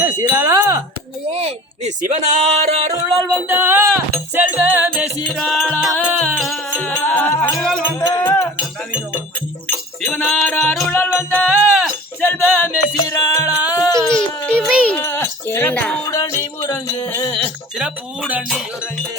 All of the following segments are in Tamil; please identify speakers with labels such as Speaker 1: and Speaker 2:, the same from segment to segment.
Speaker 1: ஏ சீராளா? நீ சிவனார் அருளால் வந்த செல்வமே சீராளா. சிவனார் அருளால் வந்த செல்வமே சீராளா. சிறப்புடன் உறங்கு சிறப்புடன் உறங்கு.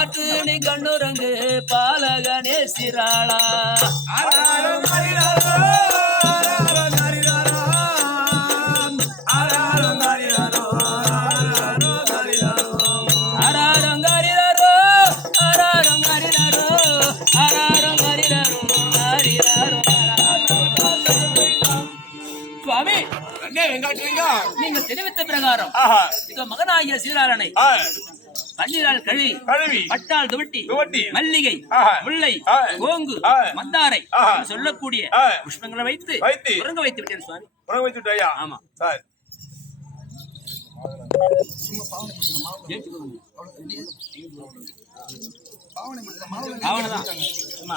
Speaker 1: பார்த்து நீ கண்ணுரங்கு பாலகனே சீராளா. நீங்கள் தெரிவித்த பிரகாரம். இதோ மகனாகிய சீராளனை. பன்னீரால் கழுவி
Speaker 2: கழுவி
Speaker 1: பட்டால் துவட்டி
Speaker 2: துவட்டி,
Speaker 1: மல்லிகை
Speaker 2: ஆஹா.
Speaker 1: முல்லை. கோங்கு
Speaker 2: ஆ.
Speaker 1: மந்தாரை
Speaker 2: ஆஹா.
Speaker 1: என்று சொல்லக்கூடிய. புஷ்பங்களை வைத்து
Speaker 2: வைத்து.
Speaker 1: உறங்க வைத்து விட்டேன் சுவாமி
Speaker 2: உணவு வச்சுட்டு ஐயா
Speaker 1: ஆமா.
Speaker 2: சார்
Speaker 1: ஆமா